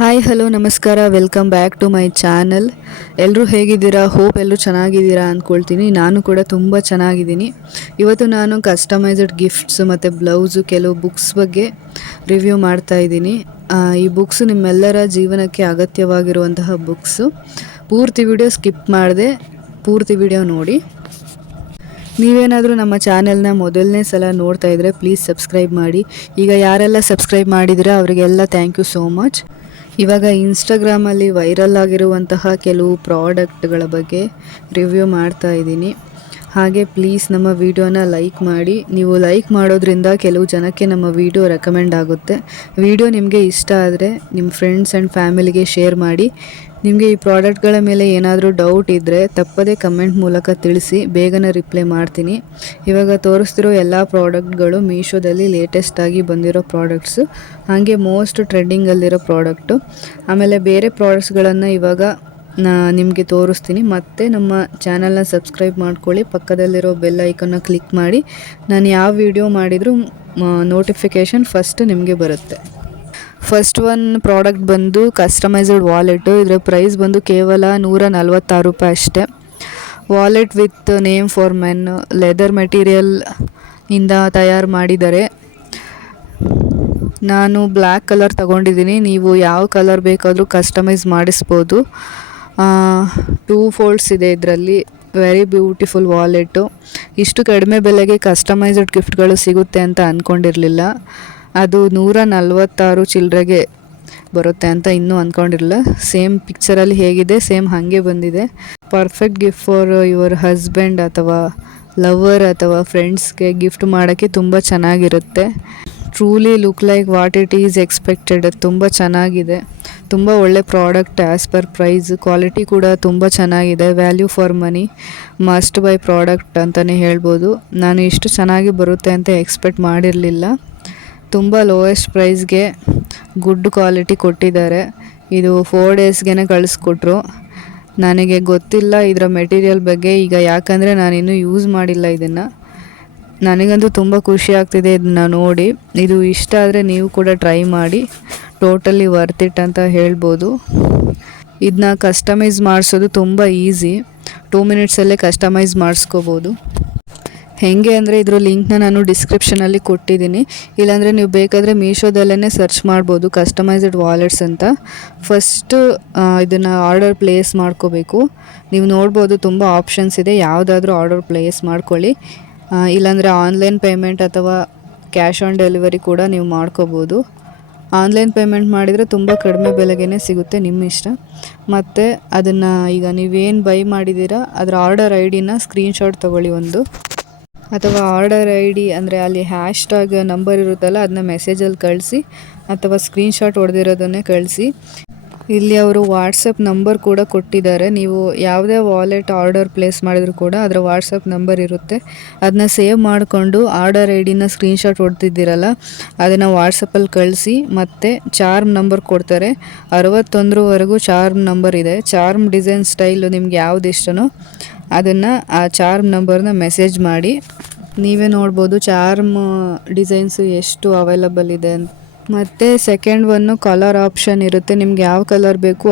Hi hello ನಮಸ್ಕಾರ, welcome back to my channel. ಎಲ್ಲರೂ ಹೇಗಿದ್ದೀರಾ? ಹೋಪ್ ಎಲ್ಲರೂ ಚೆನ್ನಾಗಿದ್ದೀರಾ ಅಂದ್ಕೊಳ್ತೀನಿ. ನಾನು ಕೂಡ ತುಂಬ ಚೆನ್ನಾಗಿದ್ದೀನಿ. ಇವತ್ತು ನಾನು ಕಸ್ಟಮೈಸ್ಡ್ ಗಿಫ್ಟ್ಸ್ ಮತ್ತು ಬ್ಲೌಸು, ಕೆಲವು ಬುಕ್ಸ್ ಬಗ್ಗೆ ರಿವ್ಯೂ ಮಾಡ್ತಾ ಇದ್ದೀನಿ. ಈ ಬುಕ್ಸು ನಿಮ್ಮೆಲ್ಲರ ಜೀವನಕ್ಕೆ ಅಗತ್ಯವಾಗಿರುವಂತಹ ಬುಕ್ಸು. ಪೂರ್ತಿ ವಿಡಿಯೋ ಸ್ಕಿಪ್ ಮಾಡದೆ ಪೂರ್ತಿ ವಿಡಿಯೋ ನೋಡಿ. ನೀವೇನಾದರೂ ನಮ್ಮ ಚಾನೆಲ್ನ ಮೊದಲನೇ ಸಲ ನೋಡ್ತಾ ಇದ್ದರೆ ಪ್ಲೀಸ್ ಸಬ್ಸ್ಕ್ರೈಬ್ ಮಾಡಿ. ಈಗ ಯಾರೆಲ್ಲ ಸಬ್ಸ್ಕ್ರೈಬ್ ಮಾಡಿದ್ದೀರಾ ಅವರಿಗೆಲ್ಲ ಥ್ಯಾಂಕ್ ಯು ಸೋ ಮಚ್. ಇವಾಗ ಇನ್ಸ್ಟಾಗ್ರಾಮಲ್ಲಿ ವೈರಲ್ ಆಗಿರುವಂತಹ ಕೆಲವು ಪ್ರಾಡಕ್ಟ್ಗಳ ಬಗ್ಗೆ ರಿವ್ಯೂ ಮಾಡ್ತಾ ಇದ್ದೀನಿ. ಹಾಗೆ ಪ್ಲೀಸ್ ನಮ್ಮ ವಿಡಿಯೋನ ಲೈಕ್ ಮಾಡಿ. ನೀವು ಲೈಕ್ ಮಾಡೋದ್ರಿಂದ ಕೆಲವು ಜನಕ್ಕೆ ನಮ್ಮ ವಿಡಿಯೋ ರೆಕಮೆಂಡ್ ಆಗುತ್ತೆ. ವಿಡಿಯೋ ನಿಮಗೆ ಇಷ್ಟ ಆದರೆ ನಿಮ್ಮ ಫ್ರೆಂಡ್ಸ್ ಆ್ಯಂಡ್ ಫ್ಯಾಮಿಲಿಗೆ ಶೇರ್ ಮಾಡಿ. ನಿಮಗೆ ಈ ಪ್ರಾಡಕ್ಟ್ಗಳ ಮೇಲೆ ಏನಾದರೂ ಡೌಟ್ ಇದ್ದರೆ ತಪ್ಪದೇ ಕಮೆಂಟ್ ಮೂಲಕ ತಿಳಿಸಿ, ಬೇಗನೆ ರಿಪ್ಲೈ ಮಾಡ್ತೀನಿ. ಇವಾಗ ತೋರಿಸ್ತಿರೋ ಎಲ್ಲ ಪ್ರಾಡಕ್ಟ್ಗಳು ಮೀಶೋದಲ್ಲಿ ಲೇಟೆಸ್ಟಾಗಿ ಬಂದಿರೋ ಪ್ರಾಡಕ್ಟ್ಸು, ಹಾಗೆ ಮೋಸ್ಟ್ ಟ್ರೆಂಡಿಂಗಲ್ಲಿರೋ ಪ್ರಾಡಕ್ಟು. ಆಮೇಲೆ ಬೇರೆ ಪ್ರಾಡಕ್ಟ್ಸ್ಗಳನ್ನು ಇವಾಗ ನಿಮಗೆ ತೋರಿಸ್ತೀನಿ. ಮತ್ತು ನಮ್ಮ ಚಾನಲ್ನ ಸಬ್ಸ್ಕ್ರೈಬ್ ಮಾಡ್ಕೊಳ್ಳಿ, ಪಕ್ಕದಲ್ಲಿರೋ ಬೆಲ್ ಐಕನ್ನ ಕ್ಲಿಕ್ ಮಾಡಿ. ನಾನು ಯಾವ ವಿಡಿಯೋ ಮಾಡಿದರೂ ನೋಟಿಫಿಕೇಷನ್ ಫಸ್ಟ್ ನಿಮಗೆ ಬರುತ್ತೆ. ಫಸ್ಟ್ ಒನ್ ಪ್ರಾಡಕ್ಟ್ ಬಂದು ಕಸ್ಟಮೈಸ್ಡ್ ವಾಲೆಟು. ಇದರ ಪ್ರೈಸ್ ಬಂದು ಕೇವಲ 146 ರೂಪಾಯಿ ಅಷ್ಟೇ. Wallet with name for men, leather material ಇಂದ ತಯಾರು ಮಾಡಿದ್ದಾರೆ. ನಾನು ಬ್ಲ್ಯಾಕ್ ಕಲರ್ ತಗೊಂಡಿದ್ದೀನಿ. ನೀವು ಯಾವ ಕಲರ್ ಬೇಕಾದರೂ ಕಸ್ಟಮೈಸ್ ಮಾಡಿಸ್ಬೋದು. 2 ಫೋಲ್ಡ್ಸ್ ಇದೆ ಇದರಲ್ಲಿ. Very beautiful wallet. ಇಷ್ಟು ಕಡಿಮೆ ಬೆಲೆಗೆ ಕಸ್ಟಮೈಸ್ಡ್ ಗಿಫ್ಟ್ಗಳು ಸಿಗುತ್ತೆ ಅಂತ ಅಂದ್ಕೊಂಡಿರಲಿಲ್ಲ. ಅದು 146 ಚಿಲ್ಲರೆಗೆ ಬರುತ್ತೆ ಅಂತ ಇನ್ನೂ ಅಂದ್ಕೊಂಡಿರಲಿಲ್ಲ. ಸೇಮ್ ಪಿಕ್ಚರಲ್ಲಿ ಹೇಗಿದೆ ಸೇಮ್ ಹಾಗೆ ಬಂದಿದೆ. Perfect gift for your husband ಅಥವಾ ಲವರ್ ಅಥವಾ ಫ್ರೆಂಡ್ಸ್ಗೆ ಗಿಫ್ಟ್ ಮಾಡೋಕ್ಕೆ ತುಂಬ ಚೆನ್ನಾಗಿರುತ್ತೆ. Truly look like what it is expected. ತುಂಬ ಚೆನ್ನಾಗಿದೆ, ತುಂಬ ಒಳ್ಳೆ product. As per price quality ಕೂಡ ತುಂಬ ಚೆನ್ನಾಗಿದೆ. Value for money, must buy product ಅಂತಲೇ ಹೇಳ್ಬೋದು. ನಾನು ಇಷ್ಟು ಚೆನ್ನಾಗಿ ಬರುತ್ತೆ ಅಂತ ಎಕ್ಸ್ಪೆಕ್ಟ್ ಮಾಡಿರಲಿಲ್ಲ. ತುಂಬ ಲೋಯೆಸ್ಟ್ ಪ್ರೈಸ್ಗೆ ಗುಡ್ ಕ್ವಾಲಿಟಿ ಕೊಟ್ಟಿದ್ದಾರೆ. ಇದು 4 ಡೇಸ್ಗೆ ಕಳಿಸ್ಕೊಟ್ರು. ನನಗೆ ಗೊತ್ತಿಲ್ಲ ಇದರ ಮೆಟೀರಿಯಲ್ ಬಗ್ಗೆ ಈಗ, ಯಾಕಂದರೆ ನಾನಿನ್ನೂ ಯೂಸ್ ಮಾಡಿಲ್ಲ ಇದನ್ನು. ನನಗಂತೂ ತುಂಬ ಖುಷಿ ಆಗ್ತಿದೆ ಇದನ್ನು ನೋಡಿ. ಇದು ಇಷ್ಟ ಆದರೆ ನೀವು ಕೂಡ ಟ್ರೈ ಮಾಡಿ. ಟೋಟಲಿ ವರ್ತ್ ಇಟ್ ಅಂತ ಹೇಳ್ಬೋದು. ಇದನ್ನ ಕಸ್ಟಮೈಸ್ ಮಾಡಿಸೋದು ತುಂಬ ಈಸಿ. 2 ಮಿನಿಟ್ಸಲ್ಲೇ ಕಸ್ಟಮೈಸ್ ಮಾಡಿಸ್ಕೋಬೋದು. ಹೇಗೆ ಅಂದರೆ ಇದರ ಲಿಂಕ್ನ ನಾನು ಡಿಸ್ಕ್ರಿಪ್ಷನಲ್ಲಿ ಕೊಟ್ಟಿದ್ದೀನಿ. ಇಲ್ಲಾಂದರೆ ನೀವು ಬೇಕಾದರೆ ಮೀಶೋದಲ್ಲೇ ಸರ್ಚ್ ಮಾಡ್ಬೋದು ಕಸ್ಟಮೈಸ್ಡ್ ವಾಲೆಟ್ಸ್ ಅಂತ. ಫಸ್ಟು ಇದನ್ನು ಆರ್ಡರ್ ಪ್ಲೇಸ್ ಮಾಡ್ಕೋಬೇಕು. ನೀವು ನೋಡ್ಬೋದು ತುಂಬ ಆಪ್ಷನ್ಸ್ ಇದೆ. ಯಾವುದಾದ್ರೂ ಆರ್ಡರ್ ಪ್ಲೇಸ್ ಮಾಡ್ಕೊಳ್ಳಿ. ಇಲ್ಲಾಂದರೆ ಆನ್ಲೈನ್ ಪೇಮೆಂಟ್ ಅಥವಾ ಕ್ಯಾಶ್ ಆನ್ ಡೆಲಿವರಿ ಕೂಡ ನೀವು ಮಾಡ್ಕೋಬೋದು. ಆನ್ಲೈನ್ ಪೇಮೆಂಟ್ ಮಾಡಿದರೆ ತುಂಬ ಕಡಿಮೆ ಬೆಲೆಗೇ ಸಿಗುತ್ತೆ, ನಿಮ್ಮ ಇಷ್ಟ. ಮತ್ತು ಅದನ್ನು ಈಗ ನೀವೇನು ಬೈ ಮಾಡಿದ್ದೀರಾ ಅದರ ಆರ್ಡರ್ ID-ನ ಸ್ಕ್ರೀನ್ಶಾಟ್ ತೊಗೊಳ್ಳಿ ಒಂದು, ಅಥವಾ ಆರ್ಡರ್ ID ಅಂದರೆ ಅಲ್ಲಿ ಹ್ಯಾಶ್ಟ್ಯಾಗ್ ನಂಬರ್ ಇರುತ್ತಲ್ಲ ಅದನ್ನ ಮೆಸೇಜಲ್ಲಿ ಕಳಿಸಿ, ಅಥವಾ ಸ್ಕ್ರೀನ್ಶಾಟ್ ಹೊಡೆದಿರೋದನ್ನೇ ಕಳಿಸಿ. ಇಲ್ಲಿ ಅವರು ವಾಟ್ಸಪ್ ನಂಬರ್ ಕೂಡ ಕೊಟ್ಟಿದ್ದಾರೆ. ನೀವು ಯಾವುದೇ ವಾಲೆಟ್ ಆರ್ಡರ್ ಪ್ಲೇಸ್ ಮಾಡಿದರೂ ಕೂಡ ಅದರ ವಾಟ್ಸಪ್ ನಂಬರ್ ಇರುತ್ತೆ. ಅದನ್ನ ಸೇವ್ ಮಾಡಿಕೊಂಡು ಆರ್ಡರ್ ID-ನ ಸ್ಕ್ರೀನ್ಶಾಟ್ ಹೊಡ್ತಿದ್ದೀರಲ್ಲ ಅದನ್ನು ವಾಟ್ಸಪ್ಪಲ್ಲಿ ಕಳಿಸಿ. ಮತ್ತು ಚಾರ್ಮ್ ನಂಬರ್ ಕೊಡ್ತಾರೆ. 61ವರೆಗೂ ಚಾರ್ಮ್ ನಂಬರ್ ಇದೆ. ಚಾರ್ಮ್ ಡಿಸೈನ್ ಸ್ಟೈಲು ನಿಮ್ಗೆ ಯಾವ್ದು ಇಷ್ಟನೋ ಅದನ್ನು ಆ ಚಾರ್ಮ್ ನಂಬರ್ನ ಮೆಸೇಜ್ ಮಾಡಿ. ನೀವೇ ನೋಡ್ಬೋದು ಚಾರ್ಮ್ ಡಿಸೈನ್ಸು ಎಷ್ಟು ಅವೈಲಬಲ್ ಇದೆ ಅಂತ. ಮತ್ತು ಸೆಕೆಂಡ್ ಒನ್ನು ಕಲರ್ ಆಪ್ಷನ್ ಇರುತ್ತೆ. ನಿಮ್ಗೆ ಯಾವ ಕಲರ್ ಬೇಕು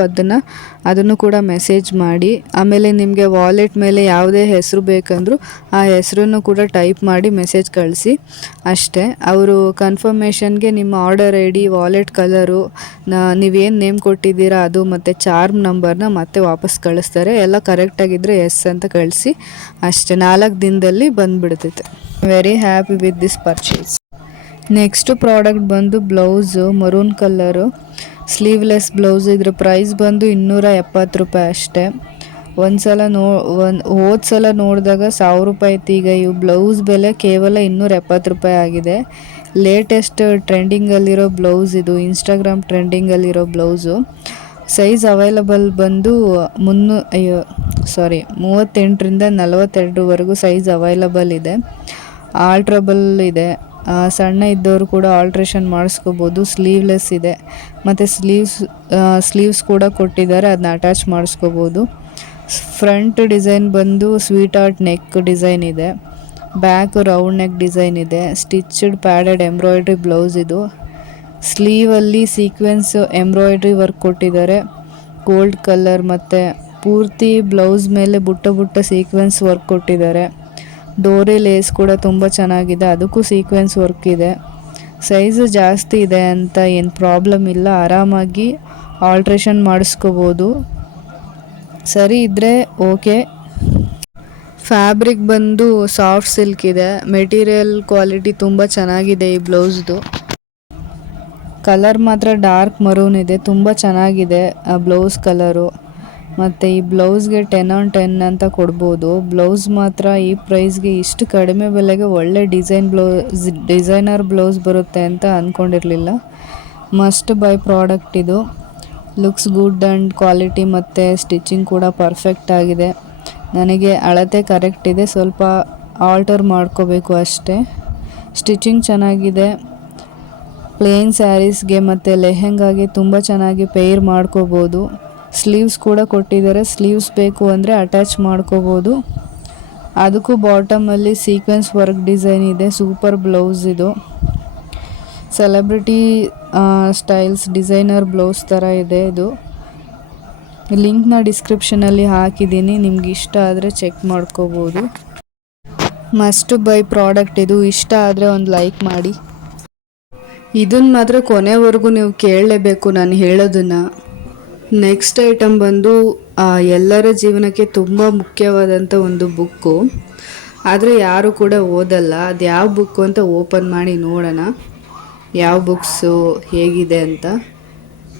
ಅದನ್ನು ಕೂಡ ಮೆಸೇಜ್ ಮಾಡಿ. ಆಮೇಲೆ ನಿಮಗೆ ವಾಲೆಟ್ ಮೇಲೆ ಯಾವುದೇ ಹೆಸರು ಬೇಕಂದ್ರೂ ಆ ಹೆಸರನ್ನು ಕೂಡ ಟೈಪ್ ಮಾಡಿ ಮೆಸೇಜ್ ಕಳಿಸಿ. ಅಷ್ಟೇ. ಅವರು ಕನ್ಫರ್ಮೇಷನ್ಗೆ ನಿಮ್ಮ ಆರ್ಡರ್ ID, ವಾಲೆಟ್ ಕಲರು, ನೀವೇನು ನೇಮ್ ಕೊಟ್ಟಿದ್ದೀರಾ ಅದು, ಮತ್ತು ಚಾರ್ಮ್ ನಂಬರ್ನ ಮತ್ತೆ ವಾಪಸ್ ಕಳಿಸ್ತಾರೆ. ಎಲ್ಲ ಕರೆಕ್ಟಾಗಿದ್ದರೆ ಎಸ್ ಅಂತ ಕಳಿಸಿ. ಅಷ್ಟೇ, 4 ದಿನದಲ್ಲಿ ಬಂದುಬಿಡ್ತೈತೆ. Very happy with this purchase. Next product ಬಂದು blouse, maroon colour sleeveless blouse. ಇದ್ರ ಪ್ರೈಸ್ ಬಂದು 270 ರೂಪಾಯಿ ಅಷ್ಟೇ. ಹೋದ ಸಲ ನೋಡಿದಾಗ 1000 ರೂಪಾಯಿ ಇತ್ತು. ಈಗ ಇವು ಬ್ಲೌಸ್ ಬೆಲೆ ಕೇವಲ 270 ರೂಪಾಯಿ ಆಗಿದೆ. ಲೇಟೆಸ್ಟ್ ಟ್ರೆಂಡಿಂಗಲ್ಲಿರೋ ಬ್ಲೌಸ್ ಇದು. ಇನ್ಸ್ಟಾಗ್ರಾಮ್ ಟ್ರೆಂಡಿಂಗಲ್ಲಿರೋ ಬ್ಲೌಸು. ಸೈಜ್ ಅವೈಲಬಲ್ ಬಂದು 38ರಿಂದ 42ವರೆಗೂ ಸೈಜ್ ಅವೈಲಬಲ್ ಇದೆ. ಆಲ್ಟ್ರಬಲ್ ಇದೆ. ಸಣ್ಣ ಇದ್ದವರು ಕೂಡ ಆಲ್ಟ್ರೇಷನ್ ಮಾಡಿಸ್ಕೋಬೋದು. ಸ್ಲೀವ್ಲೆಸ್ ಇದೆ. ಮತ್ತು ಸ್ಲೀವ್ಸ್ ಕೂಡ ಕೊಟ್ಟಿದ್ದಾರೆ, ಅದನ್ನ ಅಟ್ಯಾಚ್ ಮಾಡಿಸ್ಕೋಬೋದು. ಫ್ರಂಟ್ ಡಿಸೈನ್ ಬಂದು ಸ್ವೀಟ್ ಆರ್ಟ್ ನೆಕ್ ಡಿಸೈನ್ ಇದೆ. ಬ್ಯಾಕ್ ರೌಂಡ್ ನೆಕ್ ಡಿಸೈನ್ ಇದೆ. ಸ್ಟಿಚ್ಡ್ ಪ್ಯಾಡೆಡ್ ಎಂಬ್ರಾಯ್ಡ್ರಿ ಬ್ಲೌಸ್ ಇದು. ಸ್ಲೀವಲ್ಲಿ ಸೀಕ್ವೆನ್ಸ್ ಎಂಬ್ರಾಯ್ಡ್ರಿ ವರ್ಕ್ ಕೊಟ್ಟಿದ್ದಾರೆ, ಗೋಲ್ಡ್ ಕಲರ್ ಮತ್ತು ಪೂರ್ತಿ ಬ್ಲೌಸ್ ಮೇಲೆ ಬುಟ್ಟ ಬುಟ್ಟ ಸೀಕ್ವೆನ್ಸ್ ವರ್ಕ್ ಕೊಟ್ಟಿದ್ದಾರೆ. ಡೋರಿ ಲೇಸ್ ಕೂಡ ತುಂಬ ಚೆನ್ನಾಗಿದೆ, ಅದಕ್ಕೂ ಸೀಕ್ವೆನ್ಸ್ ವರ್ಕ್ ಇದೆ. ಸೈಜು ಜಾಸ್ತಿ ಇದೆ ಅಂತ ಏನು ಪ್ರಾಬ್ಲಮ್ ಇಲ್ಲ, ಆರಾಮಾಗಿ ಆಲ್ಟ್ರೇಷನ್ ಮಾಡಿಸ್ಕೋಬೋದು. ಸರಿ ಇದ್ದರೆ ಓಕೆ. ಫ್ಯಾಬ್ರಿಕ್ ಬಂದು ಸಾಫ್ಟ್ ಸಿಲ್ಕ್ ಇದೆ, ಮೆಟೀರಿಯಲ್ ಕ್ವಾಲಿಟಿ ತುಂಬ ಚೆನ್ನಾಗಿದೆ. ಈ ಬ್ಲೌಸ್ದು ಕಲರ್ ಮಾತ್ರ ಡಾರ್ಕ್ ಮರೂನ್ ಇದೆ, ತುಂಬ ಚೆನ್ನಾಗಿದೆ ಆ ಬ್ಲೌಸ್ ಕಲರು. ಮತ್ತು ಈ ಬ್ಲೌಸ್ಗೆ 10/10 ಅಂತ ಕೊಡ್ಬೋದು. ಬ್ಲೌಸ್ ಮಾತ್ರ ಈ ಪ್ರೈಸ್ಗೆ ಇಷ್ಟು ಕಡಿಮೆ ಬೆಲೆಗೆ ಒಳ್ಳೆ ಡಿಸೈನರ್ ಬ್ಲೌಸ್ ಬರುತ್ತೆ ಅಂತ ಅಂದ್ಕೊಂಡಿರಲಿಲ್ಲ. ಮಸ್ಟ್ ಬೈ ಪ್ರಾಡಕ್ಟ್ ಇದು. ಲುಕ್ಸ್ ಗುಡ್ ಆ್ಯಂಡ್ ಕ್ವಾಲಿಟಿ ಮತ್ತು ಸ್ಟಿಚಿಂಗ್ ಕೂಡ ಪರ್ಫೆಕ್ಟ್ ಆಗಿದೆ. ನನಗೆ ಅಳತೆ ಕರೆಕ್ಟ್ ಇದೆ, ಸ್ವಲ್ಪ ಆಲ್ಟರ್ ಮಾಡ್ಕೋಬೇಕು ಅಷ್ಟೇ. ಸ್ಟಿಚಿಂಗ್ ಚೆನ್ನಾಗಿದೆ. ಪ್ಲೇನ್ ಸ್ಯಾರೀಸ್ಗೆ ಮತ್ತು ಲೆಹೆಂಗಾಗೆ ತುಂಬ ಚೆನ್ನಾಗಿ ಪೇರ್ ಮಾಡ್ಕೋಬೋದು. ಸ್ಲೀವ್ಸ್ ಕೂಡ ಕೊಟ್ಟಿದ್ದಾರೆ, ಸ್ಲೀವ್ಸ್ ಬೇಕು ಅಂದರೆ ಅಟ್ಯಾಚ್ ಮಾಡ್ಕೋಬೋದು. ಅದಕ್ಕೂ ಬಾಟಮಲ್ಲಿ ಸೀಕ್ವೆನ್ಸ್ ವರ್ಕ್ ಡಿಸೈನ್ ಇದೆ. ಸೂಪರ್ ಬ್ಲೌಸ್ ಇದು. ಸೆಲೆಬ್ರಿಟಿ ಸ್ಟೈಲ್ಸ್ ಡಿಸೈನರ್ ಬ್ಲೌಸ್ ಥರ ಇದೆ ಇದು. ಲಿಂಕ್ನ ಡಿಸ್ಕ್ರಿಪ್ಷನಲ್ಲಿ ಹಾಕಿದ್ದೀನಿ, ನಿಮ್ಗೆ ಇಷ್ಟ ಆದರೆ ಚೆಕ್ ಮಾಡ್ಕೋಬೋದು. ಮಸ್ಟ್ ಬೈ ಪ್ರಾಡಕ್ಟ್ ಇದು. ಇಷ್ಟ ಆದರೆ ಒಂದು ಲೈಕ್ ಮಾಡಿ. ಇದನ್ನು ಮಾತ್ರ ಕೊನೆವರೆಗೂ ನೀವು ಕೇಳಲೇಬೇಕು ನಾನು ಹೇಳೋದನ್ನು. ನೆಕ್ಸ್ಟ್ ಐಟಮ್ ಬಂದು ಎಲ್ಲರ ಜೀವನಕ್ಕೆ ತುಂಬ ಮುಖ್ಯವಾದಂಥ ಒಂದು ಬುಕ್ಕು, ಆದರೆ ಯಾರು ಕೂಡ ಓದಲ್ಲ. ಅದು ಯಾವ ಬುಕ್ಕು ಅಂತ ಓಪನ್ ಮಾಡಿ ನೋಡೋಣ ಯಾವ ಬುಕ್ಸು ಹೇಗಿದೆ ಅಂತ.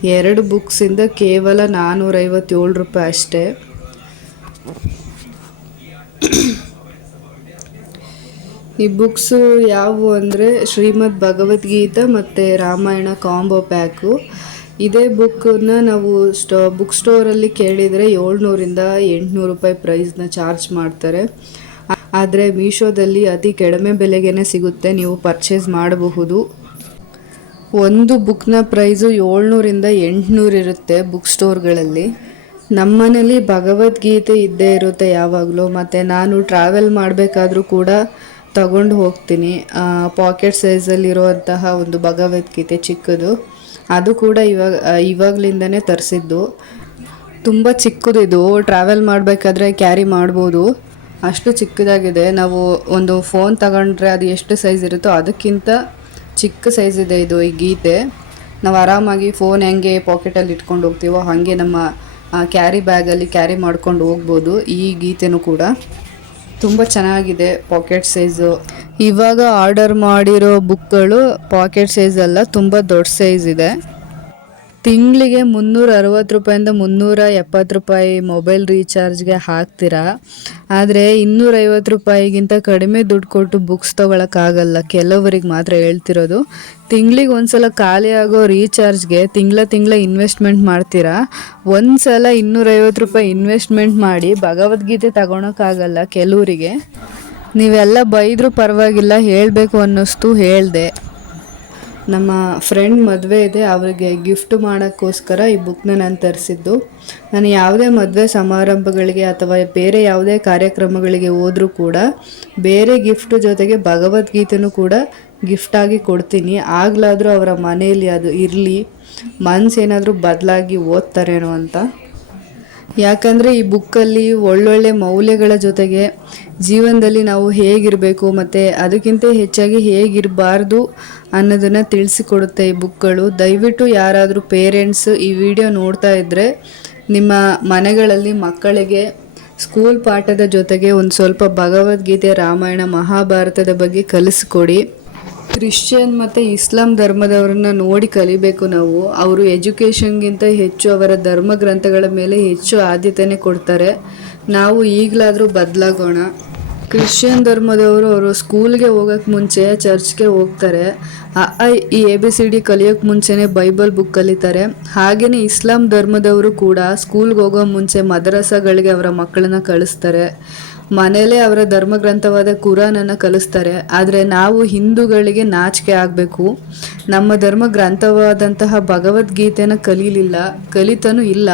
2 ಬುಕ್ಸಿಂದ ಕೇವಲ 457 ರೂಪಾಯಿ ಅಷ್ಟೇ. ಈ ಬುಕ್ಸು ಯಾವುವು ಅಂದರೆ ಶ್ರೀಮದ್ ಭಗವದ್ಗೀತಾ ಮತ್ತು ರಾಮಾಯಣ ಕಾಂಬೋ ಪ್ಯಾಕು. ಇದೇ ಬುಕ್ಕನ್ನು ನಾವು ಬುಕ್ ಸ್ಟೋರಲ್ಲಿ ಕೇಳಿದರೆ 700ರಿಂದ 800 ರೂಪಾಯಿ ಪ್ರೈಸ್ನ ಚಾರ್ಜ್ ಮಾಡ್ತಾರೆ. ಆದರೆ ಮೀಶೋದಲ್ಲಿ ಅತಿ ಕಡಿಮೆ ಬೆಲೆಗೇ ಸಿಗುತ್ತೆ, ನೀವು ಪರ್ಚೇಸ್ ಮಾಡಬಹುದು. ಒಂದು ಬುಕ್ನ ಪ್ರೈಸು 700ರಿಂದ 800 ಇರುತ್ತೆ ಬುಕ್ ಸ್ಟೋರ್ಗಳಲ್ಲಿ. ನಮ್ಮ ಮನೇಲಿ ಭಗವದ್ಗೀತೆ ಇದ್ದೇ ಇರುತ್ತೆ ಯಾವಾಗಲೂ. ಮತ್ತು ನಾನು ಟ್ರಾವೆಲ್ ಮಾಡಬೇಕಾದ್ರೂ ಕೂಡ ತಗೊಂಡು ಹೋಗ್ತೀನಿ. ಪಾಕೆಟ್ ಸೈಜಲ್ಲಿರುವಂತಹ ಒಂದು ಭಗವದ್ಗೀತೆ ಚಿಕ್ಕದು, ಅದು ಕೂಡ ಇವಾಗಲಿಂದನೇ ತರಿಸಿದ್ದು. ತುಂಬ ಚಿಕ್ಕದಿದು, ಟ್ರಾವೆಲ್ ಮಾಡಬೇಕಾದ್ರೆ ಕ್ಯಾರಿ ಮಾಡ್ಬೋದು, ಅಷ್ಟು ಚಿಕ್ಕದಾಗಿದೆ. ನಾವು ಒಂದು ಫೋನ್ ತಗೊಂಡ್ರೆ ಅದು ಎಷ್ಟು ಸೈಜ್ ಇರುತ್ತೋ ಅದಕ್ಕಿಂತ ಚಿಕ್ಕ ಸೈಜ್ ಇದೆ ಇದು. ಈ ಗೀತೆ ನಾವು ಆರಾಮಾಗಿ ಫೋನ್ ಹೆಂಗೆ ಪಾಕೆಟಲ್ಲಿ ಇಟ್ಕೊಂಡು ಹೋಗ್ತೀವೋ ಹಾಗೆ ನಮ್ಮ ಕ್ಯಾರಿ ಬ್ಯಾಗಲ್ಲಿ ಕ್ಯಾರಿ ಮಾಡ್ಕೊಂಡು ಹೋಗ್ಬೋದು. ಈ ಗೀತೆನೂ ಕೂಡ ತುಂಬ ಚೆನ್ನಾಗಿದೆ, ಪಾಕೆಟ್ ಸೈಜು. ಇವಾಗ ಆರ್ಡರ್ ಮಾಡಿರೋ ಬುಕ್ಗಳು ಪಾಕೆಟ್ ಸೈಜ್ ಅಲ್ಲ, ತುಂಬ ದೊಡ್ಡ ಸೈಜ್ ಇದೆ. ತಿಂಗಳಿಗೆ 360 ರೂಪಾಯಿಂದ 370 ರೂಪಾಯಿ ಮೊಬೈಲ್ ರೀಚಾರ್ಜ್ಗೆ ಹಾಕ್ತೀರಾ. ಆದರೆ 250 ರೂಪಾಯಿಗಿಂತ ಕಡಿಮೆ ದುಡ್ಡು ಕೊಟ್ಟು ಬುಕ್ಸ್ ತೊಗೊಳಕ್ಕಾಗಲ್ಲ. ಕೆಲವರಿಗೆ ಮಾತ್ರ ಹೇಳ್ತಿರೋದು. ತಿಂಗಳಿಗೆ ಒಂದ್ಸಲ ಖಾಲಿ ಆಗೋ ರೀಚಾರ್ಜ್ಗೆ ತಿಂಗಳ ಇನ್ವೆಸ್ಟ್ಮೆಂಟ್ ಮಾಡ್ತೀರಾ. ಒಂದು ಸಲ 250 ರೂಪಾಯಿ ಇನ್ವೆಸ್ಟ್ಮೆಂಟ್ ಮಾಡಿ ಭಗವದ್ಗೀತೆ ತಗೊಳಕ್ಕಾಗಲ್ಲ ಕೆಲವರಿಗೆ. ನೀವೆಲ್ಲ ಬೈದರೂ ಪರವಾಗಿಲ್ಲ, ಹೇಳಬೇಕು ಅನ್ನಿಸ್ತು ಹೇಳಿದೆ. ನಮ್ಮ ಫ್ರೆಂಡ್ ಮದುವೆ ಇದೆ, ಅವರಿಗೆ ಗಿಫ್ಟ್ ಮಾಡೋಕ್ಕೋಸ್ಕರ ಈ ಬುಕ್ನ ನಾನು ತರಿಸಿದ್ದು. ನಾನು ಯಾವುದೇ ಮದುವೆ ಸಮಾರಂಭಗಳಿಗೆ ಅಥವಾ ಬೇರೆ ಯಾವುದೇ ಕಾರ್ಯಕ್ರಮಗಳಿಗೆ ಹೋದರೂ ಕೂಡ ಬೇರೆ ಗಿಫ್ಟ್ ಜೊತೆಗೆ ಭಗವದ್ಗೀತೆನೂ ಕೂಡ ಗಿಫ್ಟಾಗಿ ಕೊಡ್ತೀನಿ. ಆಗಲಾದರೂ ಅವರ ಮನೆಯಲ್ಲಿ ಅದು ಇರಲಿ, ಮನಸ್ಸೇನಾದರೂ ಬದಲಾಗಿ ಓದ್ತಾರೇನೋ ಅಂತ. ಯಾಕಂದರೆ ಈ ಬುಕ್ಕಲ್ಲಿ ಒಳ್ಳೊಳ್ಳೆ ಮೌಲ್ಯಗಳ ಜೊತೆಗೆ ಜೀವನದಲ್ಲಿ ನಾವು ಹೇಗಿರಬೇಕು ಮತ್ತು ಅದಕ್ಕಿಂತ ಹೆಚ್ಚಾಗಿ ಹೇಗಿರಬಾರ್ದು ಅನ್ನೋದನ್ನು ತಿಳಿಸಿಕೊಡುತ್ತೆ ಈ ಬುಕ್ಗಳು. ದಯವಿಟ್ಟು ಯಾರಾದರೂ ಪೇರೆಂಟ್ಸ್ ಈ ವಿಡಿಯೋ ನೋಡ್ತಾ ಇದ್ದರೆ ನಿಮ್ಮ ಮನೆಗಳಲ್ಲಿ ಮಕ್ಕಳಿಗೆ ಸ್ಕೂಲ್ ಪಾಠದ ಜೊತೆಗೆ ಒಂದು ಸ್ವಲ್ಪ ಭಗವದ್ಗೀತೆ, ರಾಮಾಯಣ, ಮಹಾಭಾರತದ ಬಗ್ಗೆ ಕಲಿಸ್ಕೊಡಿ. ಕ್ರಿಶ್ಚಿಯನ್ ಮತ್ತು ಇಸ್ಲಾಂ ಧರ್ಮದವ್ರನ್ನ ನೋಡಿ ಕಲಿಬೇಕು ನಾವು. ಅವರು ಎಜುಕೇಷನ್ಗಿಂತ ಹೆಚ್ಚು ಅವರ ಧರ್ಮ ಗ್ರಂಥಗಳ ಮೇಲೆ ಹೆಚ್ಚು ಆದ್ಯತೆನೇ ಕೊಡ್ತಾರೆ. ನಾವು ಈಗಲಾದರೂ ಬದಲಾಗೋಣ. ಕ್ರಿಶ್ಚಿಯನ್ ಧರ್ಮದವರು ಅವರು ಸ್ಕೂಲ್ಗೆ ಹೋಗೋಕ್ಕೆ ಮುಂಚೆ ಚರ್ಚ್ಗೆ ಹೋಗ್ತಾರೆ. ಈ ABCD ಕಲಿಯೋಕ್ಕೆ ಮುಂಚೆನೇ ಬೈಬಲ್ ಬುಕ್ ಕಲಿತಾರೆ. ಹಾಗೆಯೇ ಇಸ್ಲಾಂ ಧರ್ಮದವರು ಕೂಡ ಸ್ಕೂಲ್ಗೆ ಹೋಗೋ ಮುಂಚೆ ಮದರಸಾಗಳಿಗೆ ಅವರ ಮಕ್ಕಳನ್ನ ಕಳಿಸ್ತಾರೆ. ಮನೆಯಲ್ಲೇ ಅವರ ಧರ್ಮಗ್ರಂಥವಾದ ಕುರಾನನ್ನು ಕಲಿಸ್ತಾರೆ. ಆದರೆ ನಾವು ಹಿಂದೂಗಳಿಗೆ ನಾಚಿಕೆ ಆಗಬೇಕು. ನಮ್ಮ ಧರ್ಮ ಗ್ರಂಥವಾದಂತಹ ಭಗವದ್ಗೀತೆನ ಕಲೀಲಿಲ್ಲ, ಕಲಿತನೂ ಇಲ್ಲ.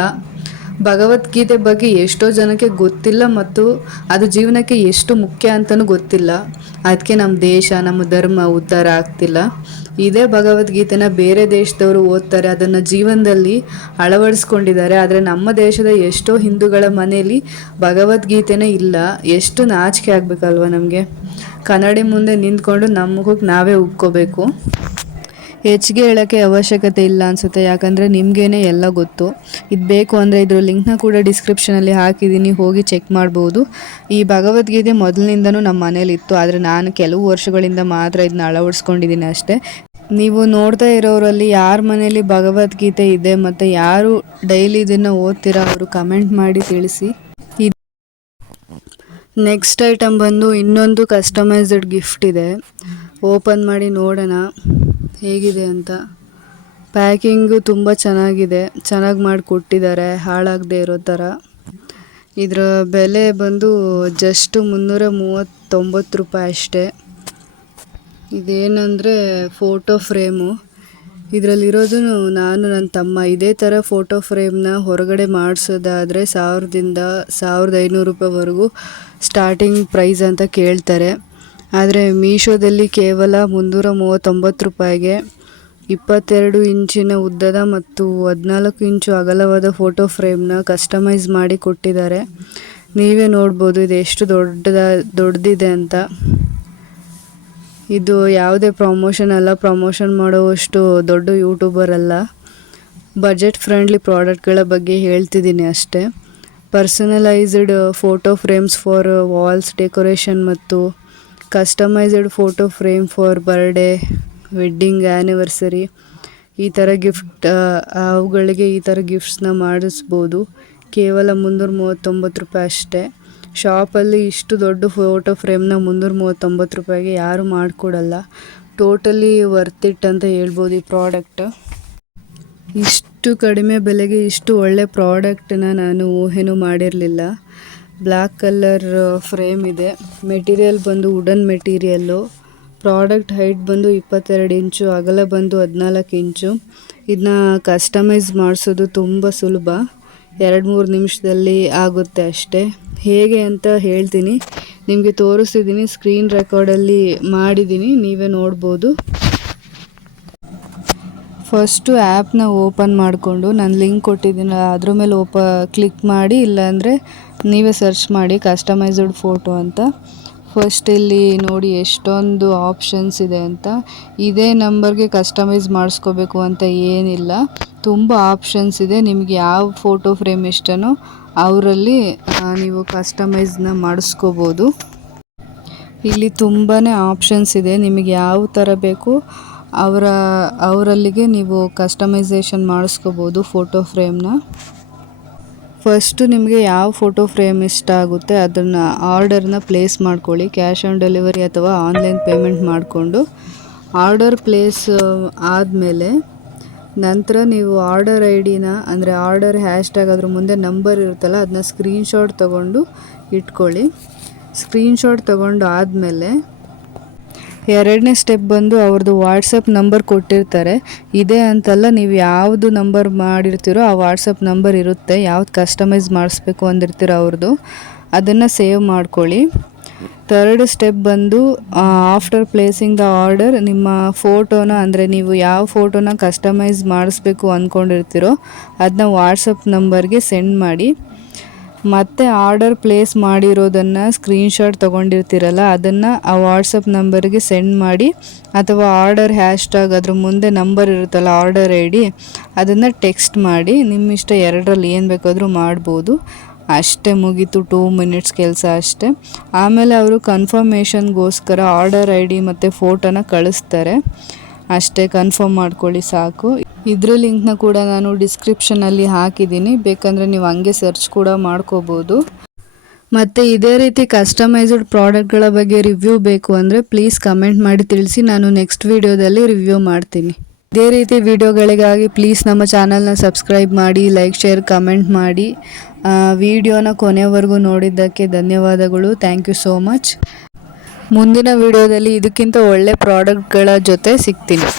ಭಗವದ್ಗೀತೆ ಬಗ್ಗೆ ಎಷ್ಟೋ ಜನಕ್ಕೆ ಗೊತ್ತಿಲ್ಲ ಮತ್ತು ಅದು ಜೀವನಕ್ಕೆ ಎಷ್ಟು ಮುಖ್ಯ ಅಂತಲೂ ಗೊತ್ತಿಲ್ಲ. ಅದಕ್ಕೆ ನಮ್ಮ ದೇಶ, ನಮ್ಮ ಧರ್ಮ ಉದ್ಧಾರ ಆಗ್ತಿಲ್ಲ. ಇದೇ ಭಗವದ್ಗೀತೆನ ಬೇರೆ ದೇಶದವರು ಓದ್ತಾರೆ, ಅದನ್ನು ಜೀವನದಲ್ಲಿ ಅಳವಡಿಸ್ಕೊಂಡಿದ್ದಾರೆ. ಆದರೆ ನಮ್ಮ ದೇಶದ ಎಷ್ಟೋ ಹಿಂದೂಗಳ ಮನೆಯಲ್ಲಿ ಭಗವದ್ಗೀತೆನೇ ಇಲ್ಲ. ಎಷ್ಟು ನಾಚಿಕೆ ಆಗಬೇಕಲ್ವ ನಮಗೆ. ಕನ್ನಡಿ ಮುಂದೆ ನಿಂತ್ಕೊಂಡು ನಮ್ಮ ಮುಖಕ್ಕೆ ನಾವೇ ಉಗ್ಕೋಬೇಕು. ಹೆಚ್ಚಿಗೆ ಹೇಳೋಕ್ಕೆ ಅವಶ್ಯಕತೆ ಇಲ್ಲ ಅನಿಸುತ್ತೆ, ಯಾಕಂದರೆ ನಿಮಗೇನೆ ಎಲ್ಲ ಗೊತ್ತು. ಇದು ಬೇಕು ಅಂದರೆ ಇದ್ರ ಲಿಂಕ್ನ ಕೂಡ ಡಿಸ್ಕ್ರಿಪ್ಷನಲ್ಲಿ ಹಾಕಿದ್ದೀನಿ, ಹೋಗಿ ಚೆಕ್ ಮಾಡ್ಬೋದು. ಈ ಭಗವದ್ಗೀತೆ ಮೊದಲಿನಿಂದನೂ ನಮ್ಮ ಮನೇಲಿತ್ತು, ಆದರೆ ನಾನು ಕೆಲವು ವರ್ಷಗಳಿಂದ ಮಾತ್ರ ಇದನ್ನ ಅಳವಡಿಸ್ಕೊಂಡಿದ್ದೀನಿ ಅಷ್ಟೇ. ನೀವು ನೋಡ್ತಾ ಇರೋರಲ್ಲಿ ಯಾರ ಮನೇಲಿ ಭಗವದ್ಗೀತೆ ಇದೆ ಮತ್ತು ಯಾರು ಡೈಲಿ ಇದನ್ನು ಓದ್ತೀರಾ ಅವರು ಕಮೆಂಟ್ ಮಾಡಿ ತಿಳಿಸಿ. ನೆಕ್ಸ್ಟ್ ಐಟಮ್ ಬಂದು ಇನ್ನೊಂದು ಕಸ್ಟಮೈಸ್ಡ್ ಗಿಫ್ಟ್ ಇದೆ. ಓಪನ್ ಮಾಡಿ ನೋಡೋಣ ಹೇಗಿದೆ ಅಂತ. ಪ್ಯಾಕಿಂಗು ತುಂಬ ಚೆನ್ನಾಗಿದೆ, ಚೆನ್ನಾಗಿ ಮಾಡಿ ಕೊಟ್ಟಿದ್ದಾರೆ, ಹಾಳಾಗದೇ ಇರೋ ಥರ. ಇದರ ಬೆಲೆ ಬಂದು ಜಸ್ಟ್ 339 ರೂಪಾಯಿ ಅಷ್ಟೇ. ಇದೇನೆಂದರೆ ಫೋಟೋ ಫ್ರೇಮು. ಇದರಲ್ಲಿರೋದು ನಾನು ನನ್ನ ತಮ್ಮ. ಇದೇ ಥರ ಫೋಟೋ ಫ್ರೇಮ್ನ ಹೊರಗಡೆ ಮಾಡಿಸೋದಾದರೆ 1000ದಿಂದ 1500 ರೂಪಾಯಿವರೆಗೂ ಸ್ಟಾರ್ಟಿಂಗ್ ಪ್ರೈಸ್ ಅಂತ ಕೇಳ್ತಾರೆ. ಆದರೆ ಮೀಶೋದಲ್ಲಿ ಕೇವಲ 339 ರೂಪಾಯಿಗೆ 22 ಇಂಚಿನ ಉದ್ದದ ಮತ್ತು 14 ಇಂಚು ಅಗಲವಾದ ಫೋಟೋ ಫ್ರೇಮ್ನ ಕಸ್ಟಮೈಸ್ ಮಾಡಿ ಕೊಟ್ಟಿದ್ದಾರೆ. ನೀವೇ ನೋಡ್ಬೋದು ಇದು ಎಷ್ಟು ದೊಡ್ಡದಿದೆ ಅಂತ. ಇದು ಯಾವುದೇ ಪ್ರಮೋಷನ್ ಅಲ್ಲ, ಪ್ರಮೋಷನ್ ಮಾಡುವಷ್ಟು ದೊಡ್ಡ ಯೂಟ್ಯೂಬರ್ ಅಲ್ಲ. ಬಜೆಟ್ ಫ್ರೆಂಡ್ಲಿ ಪ್ರಾಡಕ್ಟ್ಗಳ ಬಗ್ಗೆ ಹೇಳ್ತಿದ್ದೀನಿ ಅಷ್ಟೇ. Personalised photo frames for walls decoration ಮತ್ತು customised photo frame for birthday, wedding, anniversary ಈ ಥರ ಗಿಫ್ಟ್, ಅವುಗಳಿಗೆ ಈ ಥರ ಗಿಫ್ಟ್ಸ್ನ ಮಾಡಿಸ್ಬೋದು. ಕೇವಲ 339 ರೂಪಾಯಿ ಅಷ್ಟೇ. ಶಾಪಲ್ಲಿ ಇಷ್ಟು ದೊಡ್ಡ ಫೋಟೋ ಫ್ರೇಮ್ನ 339 ರೂಪಾಯಿಗೆ ಯಾರೂ ಮಾಡಿಕೊಡಲ್ಲ. ಟೋಟಲಿ ವರ್ತ್ ಇಟ್ ಅಂತ ಹೇಳ್ಬೋದು ಈ ಪ್ರಾಡಕ್ಟ್. ಇಷ್ಟು ಕಡಿಮೆ ಬೆಲೆಗೆ ಇಷ್ಟು ಒಳ್ಳೆ ಪ್ರಾಡಕ್ಟನ್ನ ನಾನು ಊಹೆನೂ ಮಾಡಿರಲಿಲ್ಲ. ಬ್ಲ್ಯಾಕ್ ಕಲರ್ ಫ್ರೇಮ್ ಇದೆ. ಮೆಟೀರಿಯಲ್ ಬಂದು ವುಡನ್ ಮೆಟೀರಿಯಲ್ಲು. ಪ್ರಾಡಕ್ಟ್ ಹೈಟ್ ಬಂದು 22 ಇಂಚು, ಅಗಲ ಬಂದು 14 ಇಂಚು. ಇದನ್ನ ಕಸ್ಟಮೈಸ್ ಮಾಡಿಸೋದು ತುಂಬ ಸುಲಭ, 2-3 ನಿಮಿಷದಲ್ಲಿ ಆಗುತ್ತೆ ಅಷ್ಟೇ. ಹೇಗೆ ಅಂತ ಹೇಳ್ತೀನಿ, ನಿಮಗೆ ತೋರಿಸ್ತಿದ್ದೀನಿ. ಸ್ಕ್ರೀನ್ ರೆಕಾರ್ಡಲ್ಲಿ ಮಾಡಿದ್ದೀನಿ, ನೀವೇ ನೋಡ್ಬೋದು. ಫಸ್ಟು ಆ್ಯಪ್ನ ಓಪನ್ ಮಾಡಿಕೊಂಡು ನಾನು ಲಿಂಕ್ ಕೊಟ್ಟಿದ್ದೀನಿ ಅದ್ರ ಮೇಲೆ ಕ್ಲಿಕ್ ಮಾಡಿ, ಇಲ್ಲಾಂದರೆ ನೀವೇ ಸರ್ಚ್ ಮಾಡಿ ಕಸ್ಟಮೈಸ್ಡ್ ಫೋಟೋ ಅಂತ. ಫಸ್ಟ್ ಇಲ್ಲಿ ನೋಡಿ ಎಷ್ಟೊಂದು ಆಪ್ಷನ್ಸ್ ಇದೆ ಅಂತ. ಇದೇ ನಂಬರ್ಗೆ ಕಸ್ಟಮೈಸ್ ಮಾಡಿಸ್ಕೋಬೇಕು ಅಂತ ಏನಿಲ್ಲ, ತುಂಬ ಆಪ್ಷನ್ಸ್ ಇದೆ. ನಿಮಗೆ ಯಾವ ಫೋಟೋ ಫ್ರೇಮ್ ಇಷ್ಟನೋ ಅವರಲ್ಲಿ ನೀವು ಕಸ್ಟಮೈಸ್ನ ಮಾಡಿಸ್ಕೋಬೋದು. ಇಲ್ಲಿ ತುಂಬಾ ಆಪ್ಷನ್ಸ್ ಇದೆ, ನಿಮಗೆ ಯಾವ ಥರ ಬೇಕು ಅವರಲ್ಲಿಗೆ ನೀವು ಕಸ್ಟಮೈಸೇಷನ್ ಮಾಡಿಸ್ಕೋಬೋದು ಫೋಟೋ ಫ್ರೇಮ್ನ. ಫಸ್ಟು ನಿಮಗೆ ಯಾವ ಫೋಟೋ ಫ್ರೇಮ್ ಇಷ್ಟ ಆಗುತ್ತೆ ಅದನ್ನು ಆರ್ಡರ್ನ ಪ್ಲೇಸ್ ಮಾಡ್ಕೊಳ್ಳಿ. ಕ್ಯಾಶ್ ಆನ್ ಡೆಲಿವರಿ ಅಥವಾ ಆನ್ಲೈನ್ ಪೇಮೆಂಟ್ ಮಾಡಿಕೊಂಡು ಆರ್ಡರ್ ಪ್ಲೇಸ್ ಆದಮೇಲೆ ನಂತರ ನೀವು ಆರ್ಡರ್ ಐ ಡಿನ, ಅಂದರೆ ಆರ್ಡರ್ ಹ್ಯಾಶ್ಟ್ಯಾಗ್ ಅದ್ರ ಮುಂದೆ ನಂಬರ್ ಇರುತ್ತಲ್ಲ ಅದನ್ನ ಸ್ಕ್ರೀನ್ಶಾಟ್ ತೊಗೊಂಡು ಇಟ್ಕೊಳ್ಳಿ. ಸ್ಕ್ರೀನ್ಶಾಟ್ ತೊಗೊಂಡು ಆದಮೇಲೆ ಎರಡನೇ ಸ್ಟೆಪ್ ಬಂದು ಅವ್ರದ್ದು ವಾಟ್ಸಪ್ ನಂಬರ್ ಕೊಟ್ಟಿರ್ತಾರೆ. ಇದೇ ಅಂತಲ್ಲ, ನೀವು ಯಾವುದು ನಂಬರ್ ಮಾಡಿರ್ತೀರೋ ಆ ವಾಟ್ಸಪ್ ನಂಬರ್ ಇರುತ್ತೆ, ಯಾವ್ದು ಕಸ್ಟಮೈಸ್ ಮಾಡಿಸ್ಬೇಕು ಅಂದಿರ್ತೀರೋ ಅವ್ರದ್ದು, ಅದನ್ನು ಸೇವ್ ಮಾಡ್ಕೊಳ್ಳಿ. ಥರ್ಡ್ ಸ್ಟೆಪ್ ಬಂದು ಆಫ್ಟರ್ ಪ್ಲೇಸಿಂಗ್ ದ ಆರ್ಡರ್ ನಿಮ್ಮ ಫೋಟೋನ, ಅಂದರೆ ನೀವು ಯಾವ ಫೋಟೋನ ಕಸ್ಟಮೈಸ್ ಮಾಡಿಸ್ಬೇಕು ಅಂದ್ಕೊಂಡಿರ್ತೀರೋ ಅದನ್ನ ವಾಟ್ಸಪ್ ನಂಬರ್ಗೆ ಸೆಂಡ್ ಮಾಡಿ. ಮತ್ತು ಆರ್ಡರ್ ಪ್ಲೇಸ್ ಮಾಡಿರೋದನ್ನು ಸ್ಕ್ರೀನ್ಶಾಟ್ ತೊಗೊಂಡಿರ್ತೀರಲ್ಲ ಅದನ್ನು ಆ ವಾಟ್ಸಪ್ ನಂಬರ್ಗೆ ಸೆಂಡ್ ಮಾಡಿ, ಅಥವಾ ಆರ್ಡರ್ ಹ್ಯಾಶ್ಟ್ಯಾಗ್ ಅದ್ರ ಮುಂದೆ ನಂಬರ್ ಇರುತ್ತಲ್ಲ ಆರ್ಡರ್ ಐ ಡಿ ಅದನ್ನು ಟೆಕ್ಸ್ಟ್ ಮಾಡಿ. ನಿಮ್ಮ ಇಷ್ಟ, ಎರಡರಲ್ಲಿ ಏನು ಬೇಕಾದರೂ ಮಾಡ್ಬೋದು. ಅಷ್ಟೇ, ಮುಗೀತು. 2 ಮಿನಿಟ್ಸ್ ಕೆಲಸ ಅಷ್ಟೇ. ಆಮೇಲೆ ಅವರು ಕನ್ಫರ್ಮೇಷನ್ಗೋಸ್ಕರ ಆರ್ಡರ್ ಐ ಡಿ ಮತ್ತು ಫೋಟೋನ ಕಳಿಸ್ತಾರೆ. ಅಷ್ಟೇ, ಕನ್ಫರ್ಮ್ ಮಾಡ್ಕೊಳ್ಳಿ ಸಾಕು. ಇದ್ರ ಲಿಂಕ್ನ ಕೂಡ ನಾನು ಡಿಸ್ಕ್ರಿಪ್ಷನಲ್ಲಿ ಹಾಕಿದ್ದೀನಿ, ಬೇಕಂದರೆ ನೀವು ಹಂಗೆ ಸರ್ಚ್ ಕೂಡ ಮಾಡ್ಕೋಬೋದು. ಮತ್ತು ಇದೇ ರೀತಿ ಕಸ್ಟಮೈಸ್ಡ್ ಪ್ರಾಡಕ್ಟ್ಗಳ ಬಗ್ಗೆ ರಿವ್ಯೂ ಬೇಕು ಅಂದರೆ ಪ್ಲೀಸ್ ಕಮೆಂಟ್ ಮಾಡಿ ತಿಳಿಸಿ, ನಾನು ನೆಕ್ಸ್ಟ್ ವೀಡಿಯೋದಲ್ಲಿ ರಿವ್ಯೂ ಮಾಡ್ತೀನಿ. ಇದೇ ರೀತಿ ವಿಡಿಯೋಗಳಿಗಾಗಿ ಪ್ಲೀಸ್ ನಮ್ಮ ಚಾನಲ್ನ ಸಬ್ಸ್ಕ್ರೈಬ್ ಮಾಡಿ, ಲೈಕ್, ಶೇರ್, ಕಮೆಂಟ್ ಮಾಡಿ. ವಿಡಿಯೋನ ಕೊನೆವರೆಗೂ ನೋಡಿದ್ದಕ್ಕೆ ಧನ್ಯವಾದಗಳು. Thank you so much. ಮುಂದಿನ ವಿಡಿಯೋದಲ್ಲಿ ಇದಕ್ಕಿಂತ ಒಳ್ಳೆ ಪ್ರಾಡಕ್ಟ್ಗಳ ಜೊತೆ ಸಿಗ್ತೀನಿ.